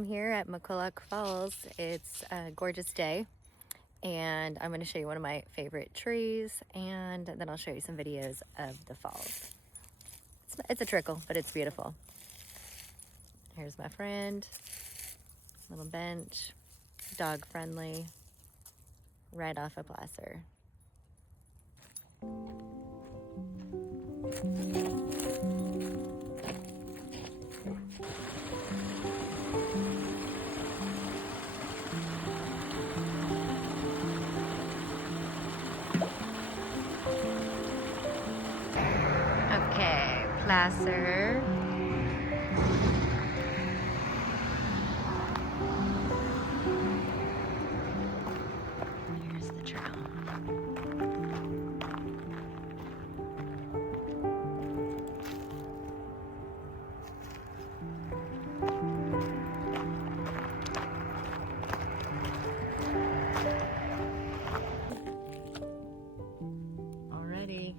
I'm here at McCulloch Falls. It's a gorgeous day, and I'm going to show you one of my favorite trees, and then I'll show you some videos of the falls. It's a trickle, but it's beautiful. Here's my friend, little bench, dog friendly, right off a placer. Okay, placer. Here's the trail. Already.